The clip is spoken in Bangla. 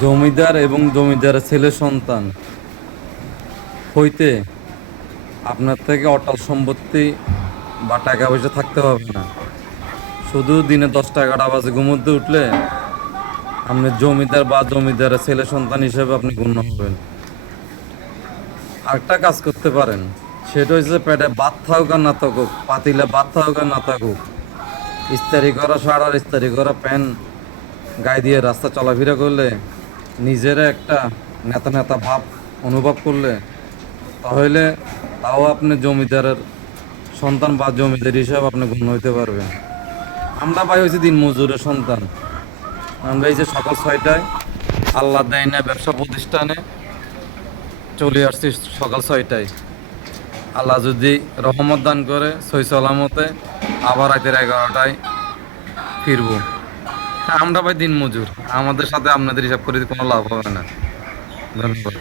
জমিদার এবং জমিদারের ছেলে সন্তান হইতে আপনার থেকে অটল সম্পত্তি বা টাকা পয়সা থাকতে হবে না। শুধু দিনে 10টা 11টা বাজে ঘুমোতে উঠলে আপনি জমিদার বা জমিদারের ছেলে সন্তান হিসেবে আপনি গণ্য হবেন। আরেকটা কাজ করতে পারেন, সেটা হচ্ছে পেটে ভাত থাকুক আর না থাকুক, পাতিলে ভাত থাকুক আর না থাকুক, ইস্ত্রি করা শার্ট আর ইস্ত্রি করা প্যান্ট গায়ে দিয়ে রাস্তা চলাফেরা করলে, নিজের একটা নেতা নেতা ভাব অনুভব করলে, তাহলে তাও আপনি জমিদারের সন্তান বা জমিদার হিসাবে আপনি গণ্য হইতে পারবেন। আমরা ভাই হয়েছি দিন মজুরের সন্তান। আমরা এই যে সকাল 6টায় আল্লাহ দেয় না ব্যবসা প্রতিষ্ঠানে চলে আসছি, সকাল 6টায়। আল্লাহ যদি রহমত দান করে সই সালামতে আবার রাতের 11টায় ফিরবো। আমরা ভাই দিন মজুর, আমাদের সাথে আপনাদের হিসাব করে কোনো লাভ হবে না। ধন্যবাদ।